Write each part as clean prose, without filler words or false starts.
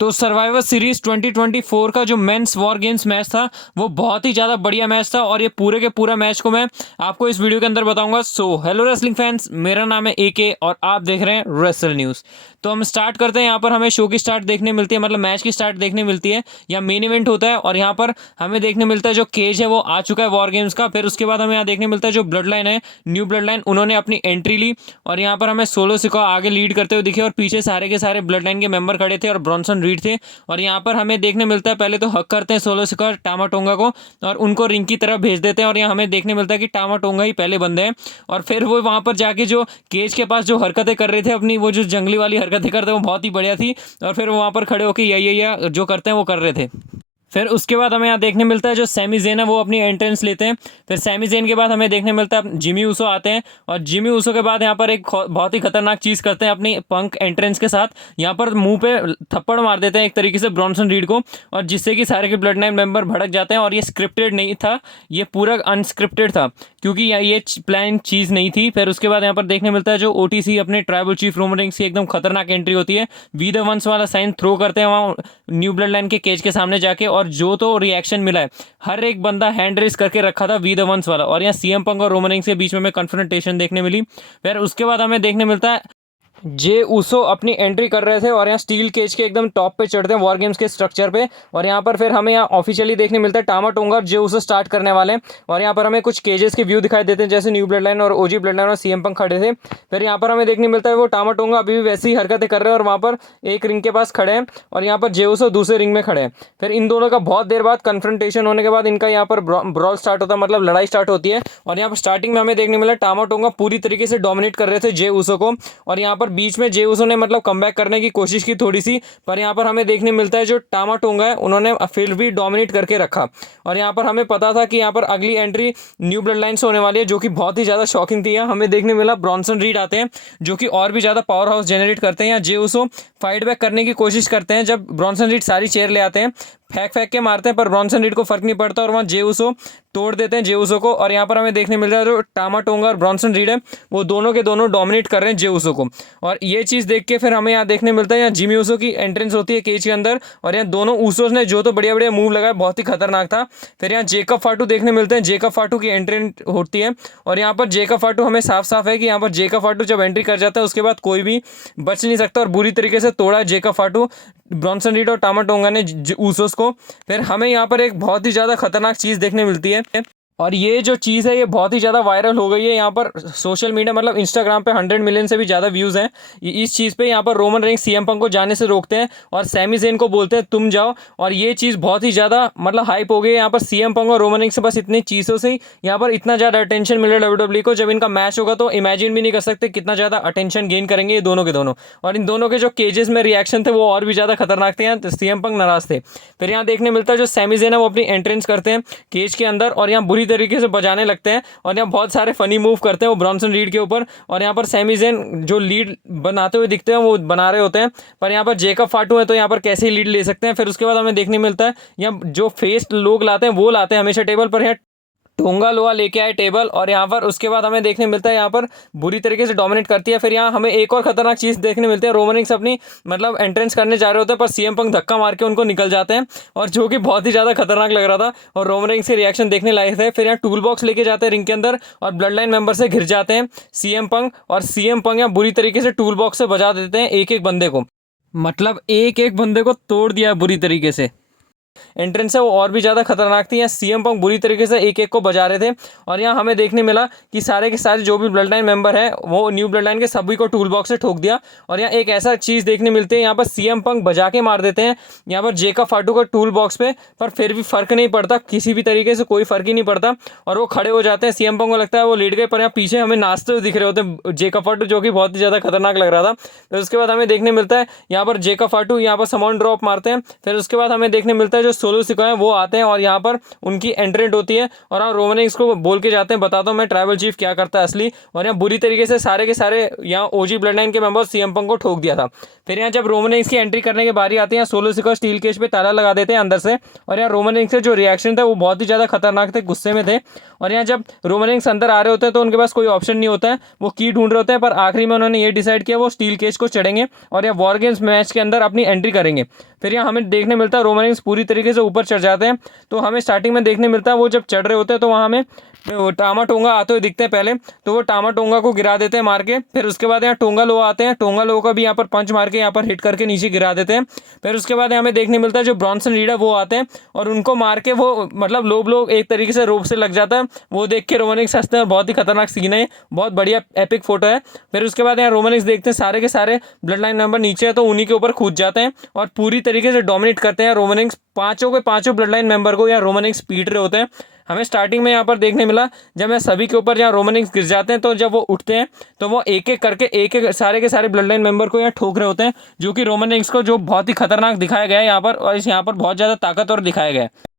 तो survivor series 2024 का जो मेंस वॉर गेम्स मैच था वो बहुत ही ज़्यादा बढ़िया मैच था और ये पूरे के पूरा मैच को मैं आपको इस वीडियो के अंदर बताऊंगा। सो हेलो रेसलिंग फैंस, मेरा नाम है एके और आप देख रहे हैं रेसल न्यूज़। तो हम स्टार्ट करते हैं। यहाँ पर हमें शो की स्टार्ट देखने मिलती है, मतलब मैच की स्टार्ट देखने मिलती है। या मेन इवेंट होता है और यहाँ पर हमें देखने मिलता है जो केज है वो आ चुका है वॉर गेम्स का। फिर उसके बाद हमें यहाँ देखने मिलता है जो ब्लड लाइन है, न्यू ब्लड लाइन, उन्होंने अपनी एंट्री ली और यहाँ पर हमें सोलो सिकोआ आगे लीड करते हुए दिखे और पीछे सारे के सारे ब्लड लाइन के मेंबर खड़े थे और ब्रॉन्सन रीड थे। और यहाँ पर हमें देखने मिलता है पहले तो हक करते हैं सोलो सिकोआ टामा टोंगा को और उनको रिंग की तरफ भेज देते हैं और यहाँ हमें देखने मिलता है कि टामा टोंगा ही पहले बंदे हैं। और फिर वो वहाँ पर जाके जो केज के पास जो हरकतें कर रहे थे अपनी, वो जो जंगली वाली हरकतें करते हैं वो बहुत ही बढ़िया थी। और फिर वो वहाँ पर खड़े होकर या जो करते हैं वो कर रहे थे। फिर उसके बाद हमें यहाँ देखने मिलता है जो सैमी ज़ेन है वो अपनी एंट्रेंस लेते हैं। फिर सैमी ज़ेन के बाद हमें देखने मिलता है जिमी ऊसो आते हैं और जिमी ऊसो के बाद यहाँ पर एक बहुत ही खतरनाक चीज़ करते हैं अपनी पंक एंट्रेंस के साथ। यहाँ पर मुंह पे थप्पड़ मार देते हैं एक तरीके से ब्रॉन्सन रीड को, और जिससे कि सारे के ब्लड लाइन मेंबर भड़क जाते हैं। और ये स्क्रिप्टेड नहीं था, ये पूरा अनस्क्रिप्टेड था क्योंकि ये प्लान चीज़ नहीं थी। फिर उसके बाद यहाँ पर देखने मिलता है जो ओटीसी अपने ट्राइबल चीफ रोमन रेंस की एकदम खतरनाक एंट्री होती है। वी द वंस वाला साइन थ्रो करते हैं वहाँ न्यू ब्लड लाइन के केज के सामने जाके, और जो तो रिएक्शन मिला है, हर एक बंदा हैंड रेस करके रखा था वी द वंस वाला। और यहाँ सीएम पंक और रोमन रेंस के बीच में हमें कन्फ्रंटेशन देखने मिली। फिर उसके बाद हमें देखने मिलता है जे ऊसो अपनी एंट्री कर रहे थे और यहाँ स्टील केज के एकदम टॉप पे चढ़ते हैं वॉर गेम्स के स्ट्रक्चर पे। और यहाँ पर फिर हमें यहाँ ऑफिशियली देखने मिलता है टामा टोंगा और जे ऊसो स्टार्ट करने वाले हैं। और यहाँ पर हमें कुछ केजेस के व्यू दिखाई देते हैं, जैसे न्यू ब्लड लाइन और ओजी ब्लड लाइन और सीएम पंक खड़े थे। फिर यहाँ पर हमें देखने मिलता है वो टामा टोंगा अभी भी वैसी ही हरकतें कर रहे हैं और वहाँ पर एक रिंग के पास खड़े हैं और यहाँ पर जे ऊसो दूसरे रिंग में खड़े हैं। फिर इन दोनों का बहुत देर बाद कन्फ्रंटेशन होने के बाद इनका यहाँ पर ब्रॉल स्टार्ट होता है, मतलब लड़ाई स्टार्ट होती है। और यहाँ पर स्टार्टिंग में हमें देखने मिला टामा टोंगा पूरी तरीके से डोमिनेट कर रहे थे जे ऊसो को, और यहाँ पर बीच में जे ऊसो ने मतलब कमबैक करने की कोशिश की थोड़ी सी, पर यहाँ पर हमें देखने मिलता है जो टामा टोंगा है उन्होंने फिर भी डोमिनेट करके रखा। और यहाँ पर हमें पता था कि यहाँ पर अगली एंट्री न्यू ब्लड लाइन से होने वाली है, जो कि बहुत ही ज़्यादा शॉकिंग थी। हमें देखने मिला ब्रॉन्सन रीड आते हैं जो कि और भी ज़्यादा पावर हाउस जनरेट करते हैं। या जे ऊसो फाइट बैक करने की कोशिश करते हैं जब ब्रॉन्सन रीड सारी चेयर ले आते हैं, फेंक फेंक के मारते हैं, पर ब्रॉन्सन रीड को फर्क नहीं पड़ता और वहाँ जे ऊसो तोड़ देते हैं जे ऊसो को। और यहाँ पर हमें देखने मिलता है जो टामा टोंगा और ब्रॉन्सन रीड है वो दोनों के दोनों डोमिनेट कर रहे हैं जे ऊसो को। और ये चीज़ देख के फिर हमें यहाँ देखने मिलता है यहाँ जिमी ऊसो की एंट्रेंस होती है केज के अंदर, और यहाँ दोनों ऊसोस ने जो तो बढ़िया बढ़िया मूव लगाया, बहुत ही खतरनाक था। फिर यहाँ जेकब फाटू देखने मिलते हैं, जेकब फाटू की एंट्रेंस होती है और यहाँ पर जेकब फाटू हमें साफ साफ है कि यहाँ पर जेकब फाटू जब एंट्री कर जाता है उसके बाद कोई भी बच नहीं सकता, और बुरी तरीके से तोड़ा है जेकब फाटू ब्रॉन्सन रीड और टामा टोंगा ने ऊसोस को। फिर हमें यहाँ पर एक बहुत ही ज़्यादा खतरनाक चीज़ देखने मिलती है, और ये जो चीज़ है ये बहुत ही ज़्यादा वायरल हो गई है यहाँ पर सोशल मीडिया, मतलब इंस्टाग्राम पे 100 मिलियन से भी ज़्यादा व्यूज़ हैं इस चीज़ पे। यहाँ पर रोमन रेंस सीएम पंक को जाने से रोकते हैं और सैमी ज़ेन को बोलते हैं तुम जाओ, और ये चीज़ बहुत ही ज़्यादा मतलब हाइप हो गई है यहाँ पर सीएम पंक और रोमन रेंस से। बस इतनी चीज़ों से ही यहाँ पर इतना ज़्यादा अटेंशन मिल रहा है डब्ल्यूडब्ल्यू को। जब इनका मैच होगा तो इमेजिन भी नहीं कर सकते कितना ज़्यादा अटेंशन गेन करेंगे ये दोनों के दोनों। और इन दोनों के जो केजेस में रिएक्शन थे वो और भी ज़्यादा खतरनाक थे, यहाँ सीएम पंक नाराज थे। फिर यहाँ देखने मिलता है जो सैमी ज़ेन है वो अपनी एंट्रेंस करते हैं केज के अंदर और यहाँ बुरी तरीके से बजाने लगते हैं और यहाँ बहुत सारे फनी मूव करते हैं वो ब्रॉन्सन रीड के ऊपर। और यहाँ पर सैमी ज़ेन जो लीड बनाते हुए दिखते हैं वो बना रहे होते हैं, पर यहाँ पर जेकब फाटू है तो यहाँ पर कैसे ही लीड ले सकते हैं। फिर उसके बाद हमें देखने मिलता है यहाँ जो फेस लोग लाते हैं वो लाते हैं हमेशा टेबल पर, यहाँ टोंगा लोहा लेके आए टेबल। और यहाँ पर उसके बाद हमें देखने मिलता है यहाँ पर बुरी तरीके से डोमिनेट करती है। फिर यहाँ हमें एक और खतरनाक चीज़ देखने मिलती है, रोमन रेंस अपनी मतलब एंट्रेंस करने जा रहे होते हैं पर सीएम पंक धक्का मार के उनको निकल जाते हैं, और जो कि बहुत ही ज़्यादा खतरनाक लग रहा था और रोमन रेंस के रिएक्शन देखने लायक थे। फिर यहाँ टूल बॉक्स लेके जाते हैं रिंग के अंदर और ब्लड लाइन मेंबर से घिर जाते हैं सीएम पंक, और सीएम पंक यहाँ बुरी तरीके से टूल बॉक्स से बजा देते हैं एक एक बंदे को, मतलब एक एक बंदे को तोड़ दिया बुरी तरीके से। एंट्रेंस है वो और भी ज़्यादा खतरनाक थी। यहाँ सीएम पंक बुरी तरीके से एक एक को बजा रहे थे, और यहाँ हमें देखने मिला कि सारे के सारे जो भी ब्लड लाइन मेंबर हैं वो न्यू ब्लड लाइन के सभी को टूल बॉक्स से ठोक दिया। और यहाँ एक ऐसा चीज़ देखने मिलती है, यहाँ पर सीएम पंक बजा के मार देते हैं यहाँ पर जेकब फाटू का टूल बॉक्स पे, पर फिर भी फ़र्क नहीं पड़ता, किसी भी तरीके से कोई फ़र्क ही नहीं पड़ता और वो खड़े हो जाते हैं। सीएम पंक को लगता है वो लेट गए, पर यहाँ पीछे हमें नाचते हुए दिख रहे होते हैं जेकब फाटू, जो कि बहुत ही ज़्यादा खतरनाक लग रहा था। फिर उसके बाद हमें देखने मिलता है यहाँ पर जेकब फाटू यहाँ पर समॉन ड्रॉप मारते हैं। फिर उसके बाद हमें देखने मिलता है जो सोलो सिका है वो आते हैं और यहाँ पर उनकी एंट्रेंट होती है और यहाँ रोमन रेंस को बोल के जाते हैं, बताता हूँ मैं ट्राइबल चीफ क्या करता है असली। और यहाँ बुरी तरीके से सारे के सारे यहाँ ओजी ब्लड लाइन के मेंबर सीएम पंक को ठोक दिया था। फिर यहाँ जब रोमन रेंस की एंट्री करने की बारी आती है, सोलो सिका स्टील केज पे ताला लगा देते हैं अंदर से। और यहाँ रोमन रेंस का जो रिएक्शन था वो बहुत ही ज़्यादा खतरनाक थे, गुस्से में थे। और यहाँ जब रोमन रेंस अंदर आ रहे होते हैं तो उनके पास कोई ऑप्शन नहीं होता है, वो की ढूंढ रहे होते हैं। पर आखिरी में उन्होंने ये डिसाइड किया वो स्टील केज को चढ़ेंगे और यहाँ वॉर गेम्स मैच के अंदर अपनी एंट्री करेंगे। फिर यहाँ हमें देखने मिलता है रोमन रेंस पूरी तरीके से ऊपर चढ़ जाते हैं। तो हमें स्टार्टिंग में देखने मिलता है वो जब चढ़ रहे होते हैं तो वहाँ हमें टामा टोंगा आते हुए दिखते हैं पहले, तो वो टामा टोंगा को गिरा देते हैं मार के। फिर उसके बाद यहाँ टोंगा लो आते हैं, टोंगा लो का भी यहाँ पर पंच मार के यहाँ पर हिट करके नीचे गिरा देते हैं। फिर उसके बाद हमें देखने मिलता है जो ब्रॉन्सन रीड है वो आते हैं और उनको मार के वो मतलब लो ब्लो एक तरीके से रोप से लग जाता है। वो देख के रोमन रेंस हंसते हैं, बहुत ही खतरनाक सीन है, बहुत बढ़िया एपिक फोटो है। फिर उसके बाद यहाँ रोमन रेंस देखते हैं सारे के सारे ब्लड लाइन मेंबर नीचे है तो उन्हीं के ऊपर कूद जाते हैं और पूरी तरीके से डोमिनेट करते हैं रोमन रेंस। पांचों के पांचों ब्लड लाइन मेंबर को यहाँ रोमन रेंस पीट रहे होते हैं। हमें स्टार्टिंग में यहाँ पर देखने मिला जब मैं सभी के ऊपर यहाँ रोमन रेंस गिर जाते हैं तो जब वो उठते हैं तो वो एक एक करके एक एक सारे के सारे ब्लड लाइन मेंबर को यहाँ ठोक रहे होते हैं, जो कि रोमन रेंस को जो बहुत ही खतरनाक दिखाया गया है यहाँ पर, और इस यहाँ पर बहुत ज़्यादा ताकतवर दिखाया गया है।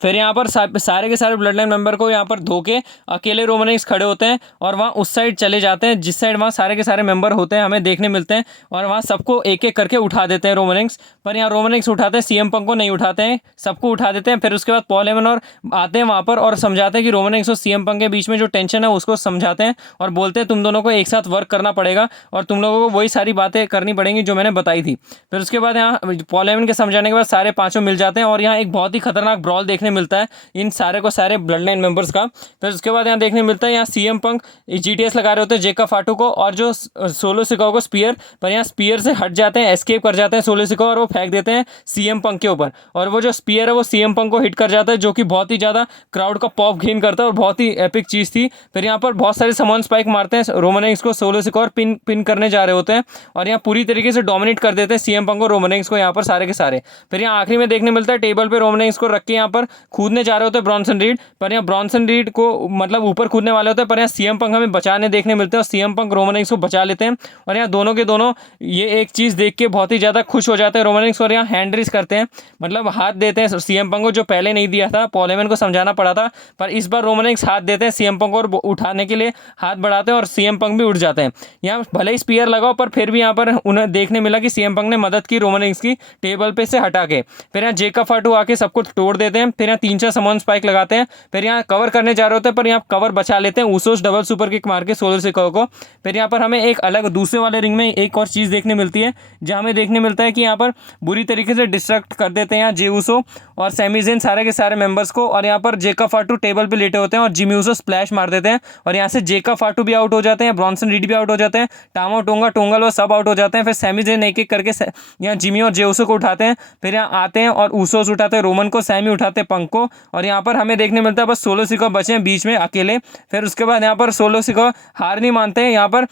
फिर यहाँ पर सारे के सारे ब्लड लाइन मेंबर को यहाँ पर धो के अकेले रोमन रेंस खड़े होते हैं और वहाँ उस साइड चले जाते हैं जिस साइड वहाँ सारे के सारे मेंबर होते हैं हमें देखने मिलते हैं, और वहाँ सबको एक एक करके उठा देते हैं रोमन रेंस। पर यहाँ रोमन रेंस उठाते हैं, सीएम पंक को नहीं उठाते हैं, सबको उठा देते हैं। फिर उसके बाद पॉल हेमन और आते हैं वहाँ पर और समझाते हैं कि रोमन रेंस और सीएम पंक के बीच में जो टेंशन है उसको समझाते हैं और बोलते हैं तुम दोनों को एक साथ वर्क करना पड़ेगा और तुम लोगों को वही सारी बातें करनी पड़ेंगी जो मैंने बताई थी। फिर उसके बाद यहाँ पॉल हेमन के समझाने के बाद सारे पाँचों मिल जाते हैं और यहाँ एक बहुत ही खतरनाक ब्रॉल देखने मिलता है इन सारे को सारे ब्लड लाइन मेंबर्स का। फिर उसके बाद यहाँ देखने मिलता है यहाँ सीएम पंक जीटीएस लगा रहे होते हैं जेका फाटू को और जो सोलो सिकाओ को स्पीयर, पर यहाँ स्पीयर से हट जाते हैं, एस्केप कर जाते हैं सोलो सिकाओ और वो फेंक देते हैं सीएम पंक के ऊपर और वो जो स्पीयर है वो सीएम पंक को हिट कर जाता है, जो कि बहुत ही ज़्यादा क्राउड का पॉप गेन करता है और बहुत ही एपिक चीज़ थी। फिर यहाँ पर बहुत सारे समॉन स्पाइक मारते हैं रोमन रेंस को, सोलो सिकाओ और पिन करने जा रहे होते हैं और यहाँ पूरी तरीके से डोमिनेट कर देते हैं सीएम पंक और रोमन रेंस को यहाँ पर सारे के सारे। फिर यहाँ आखिरी में देखने मिलता है टेबल पर रोमन रेंस को रख के यहाँ पर कूदने जा रहे होते हैं ब्रॉन्सन रीड, पर यहाँ ब्रॉन्सन रीड को मतलब ऊपर कूदने वाले होते हैं, पर यहाँ सीएम पंक हमें बचाने देखने मिलते हैं और सीएम पंक रोमन रेंस को बचा लेते हैं। और यहाँ दोनों के दोनों ये एक चीज़ देख के बहुत ही ज़्यादा खुश हो जाते हैं रोमन रेंस और यहाँ हैंड रेस करते हैं, मतलब हाथ देते हैं सीएम पंक को, जो पहले नहीं दिया था, पॉल हेमन को समझाना पड़ा था, पर इस बार रोमन रेंस हाथ देते हैं सीएम पंक और उठाने के लिए हाथ बढ़ाते हैं और सीएम पंक भी उठ जाते हैं। यहाँ भले ही स्पीयर लगाओ पर फिर भी यहाँ पर उन्हें देखने मिला कि सीएम पंक ने मदद की रोमन रेंस की टेबल पे से हटा के। फिर यहाँ जेका फाटू आके सबको तोड़ देते हैं। फिर यहाँ 3-4 समॉन स्पाइक लगाते हैं। फिर यहाँ कवर करने जा रहे होते हैं पर यहाँ कवर बचा लेते हैं उसोस डबल सुपर किक मार के सोलो सिकाओ को। फिर यहाँ पर हमें एक अलग दूसरे वाले रिंग में एक और चीज़ देखने मिलती है जहाँ हमें देखने मिलता है कि यहाँ पर बुरी तरीके से डिस्ट्रैक्ट कर देते हैं यहाँ जे उसो और सैमी ज़ेन सारे के सारे मेंबर्स को, और यहाँ पर जेका फाटू टेबल पे लेटे होते हैं और जिमी उसो स्प्लैश मार देते हैं और यहाँ से जेका फाटू भी आउट हो जाते हैं, ब्रॉन्सन रीड भी आउट हो जाते हैं, टामा टोंगा टोंगल वो सब आउट हो जाते हैं। फिर सैमी ज़ेन एक एक करके यहाँ जिमी और जे उसो को उठाते हैं। फिर यहाँ आते हैं और उसोस उठाते हैं रोमन को, सैमी उठाते हैं पंक को, और यहाँ पर हमें देखने मिलता है बस सोलो सिकाओ बचे हैं बीच में अकेले। फिर उसके बाद यहाँ पर सोलो सिकाओ हार नहीं मानते हैं, यहाँ पर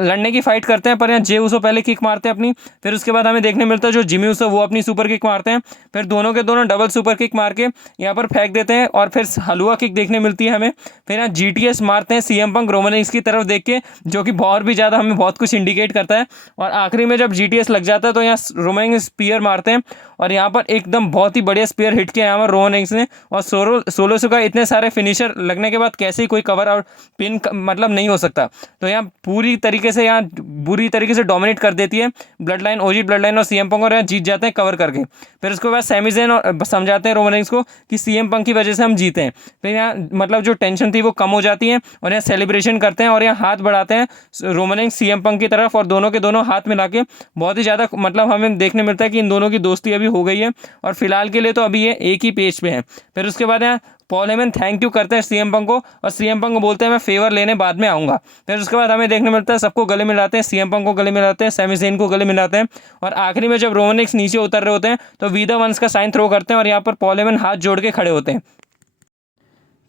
लड़ने की फाइट करते हैं, पर यहाँ जे उसो पहले किक मारते हैं अपनी। फिर उसके बाद हमें देखने मिलता है जो जिमी उसो वो अपनी सुपर किक मारते हैं। फिर दोनों के दोनों डबल सुपर किक मार के यहाँ पर फेंक देते हैं और फिर हलवा किक देखने मिलती है हमें। फिर यहाँ जीटीएस मारते हैं सीएम पंक रोमन रेंस की तरफ देख के, जो कि और भी ज़्यादा हमें बहुत कुछ इंडिकेट करता है। और आखिरी में जब जीटीएस लग जाता है तो यहाँ रोमन रेंस स्पीयर मारते हैं और यहाँ पर एकदम बहुत ही बढ़िया स्पीयर हिट किया यहाँ पर रोमन रेंस ने। और सोलो सिकाओ इतने सारे फिनिशर लगने के बाद कैसे ही कोई कवर आउट पिन मतलब नहीं हो सकता, तो यहाँ पूरी तरीके से यहाँ बुरी तरीके से डोमिनेट कर देती है ब्लड लाइन, ओजी ब्लड लाइन और सीएम पंक, और यहाँ जीत जाते हैं कवर करके। फिर उसके बाद सैमी ज़ेन और समझाते हैं रोमन रेंस को कि सीएम पंक की वजह से हम जीते हैं। फिर यहाँ मतलब जो टेंशन थी वो कम हो जाती है और यहाँ सेलिब्रेशन करते हैं और यहाँ हाथ बढ़ाते हैं रोमन रेंस सीएम पंक की तरफ और दोनों के दोनों हाथ मिला के बहुत ही ज़्यादा मतलब हमें देखने मिलता है कि इन दोनों की दोस्ती अभी हो गई है और फिलहाल के लिए तो अभी ये एक ही पेज पे है। फिर उसके बाद यहाँ पॉल हेमन थैंक यू करते हैं सीएम पंक को और सीएम पंक को बोलते हैं मैं फेवर लेने बाद में आऊँगा। फिर उसके बाद हमें देखने मिलता है सबको गले मिलाते हैं, सीएम पंक को गले मिलाते हैं, सैमी ज़ेन को गले मिलाते हैं, और आखिरी में जब रोमन रेंस नीचे उतर रहे होते हैं तो वी द वंस का साइन थ्रो करते हैं और यहाँ पर पॉल हेमन हाथ जोड़ के खड़े होते हैं।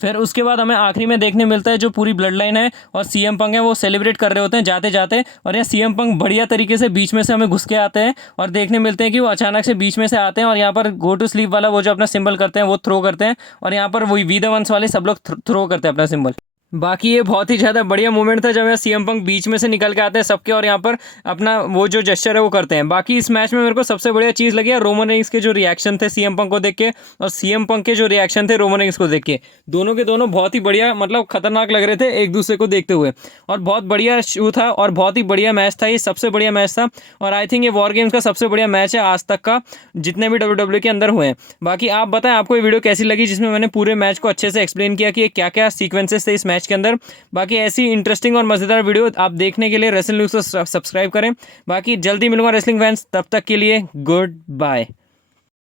फिर उसके बाद हमें आखिरी में देखने मिलता है जो पूरी ब्लड लाइन है और सीएम पंक है वो सेलिब्रेट कर रहे होते हैं जाते जाते, और यहाँ सीएम पंक बढ़िया तरीके से बीच में से हमें घुस के आते हैं और देखने मिलते हैं कि वो अचानक से बीच में से आते हैं और यहाँ पर गो टू स्लीप वाला वो जो अपना सिंबल करते हैं वो थ्रो करते हैं और यहाँ पर वही वी द वंस वाले सब लोग थ्रो करते हैं अपना सिंबल। बाकी ये बहुत ही ज़्यादा बढ़िया मोमेंट था जब सीएम पंक बीच में से निकल के आते हैं सबके और यहाँ पर अपना वो जो जेस्चर है वो करते हैं। बाकी इस मैच में मेरे को सबसे बढ़िया चीज़ लगी है रोमन रेंस के जो रिएक्शन थे सीएम पंक को देख के, और सीएम पंक के जो रिएक्शन थे रोमन रेंस को देख के, दोनों के दोनों बहुत ही बढ़िया, मतलब खतरनाक लग रहे थे एक दूसरे को देखते हुए। और बहुत बढ़िया शो था और बहुत ही बढ़िया मैच था, ये सबसे बढ़िया मैच था। और आई थिंक ये वॉर गेम्स का सबसे बढ़िया मैच है आज तक का, जितने भी WWE के अंदर हुए हैं। बाकी आप बताएं आपको ये वीडियो कैसी लगी, जिसमें मैंने पूरे मैच को अच्छे से एक्सप्लेन किया कि क्या क्या सीक्वेंसेस थे इस मैच के अंदर। बाकी ऐसी इंटरेस्टिंग और मज़ेदार वीडियो आप देखने के लिए रेसलिंग न्यूज़ को सब्सक्राइब करें। बाकी जल्दी मिलूंगा रेसलिंग फैंस, तब तक के लिए गुड बाय।